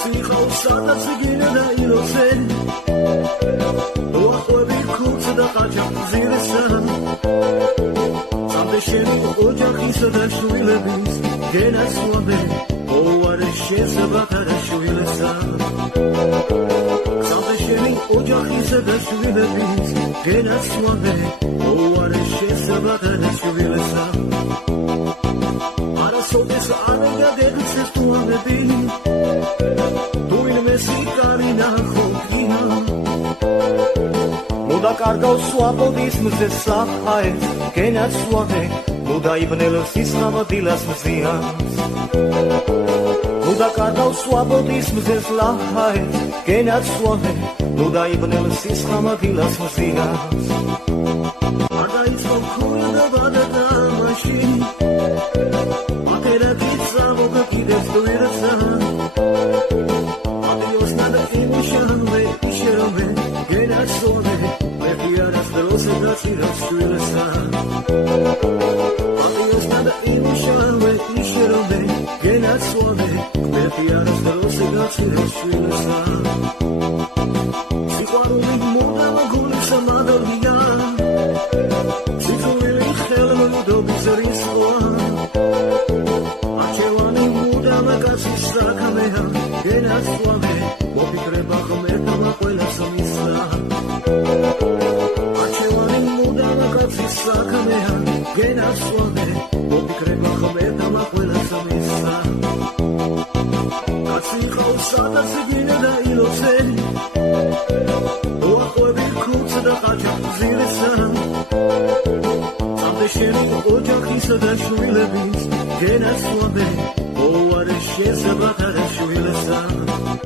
სადაც გინდა ილოცენ ოაყვები ქუც და ყაჩა ზირესა სამდე შენი ოჯახისა და შვილების გენაცვალე ოარე შესაბათა და შვილესა სამდე შენი ოჯახისა და შვილების გენაცვალე ოარე შესაბათა და შვილესა არასოდეს არ გადაგცეს თუ ამები Muda cargau suapolis mzes sahaes Genat suave Muda ibnelos islamadilas mzias Muda cargau suapolis mzes lahaes Genat suave Muda ibnelos islamadilas mzias Ada islam kurda badata mashi Atera kitsa voka kides duirasa Adios nada imishanve isherove Genat suave Adios nada imishanve isherove Genat suave Mefiaras delose gatsiras shvilesa Siqvaruli muda magulisa madorgia Siqvili xelmeli dobis risqoa Archevani muda magazis sakamea Genat suave Mopikreba xmertama qvelas misa Sakamea, genat suave, mopikreba xmertama qvelas misa Katsi qავს სადაც გინდა ილოცენ ოაყვები ქუც და ყაჩა ზირესა სამდე შენი ოჯახისა და შვილების გენat suave ოარე შესაბათა და შვილესა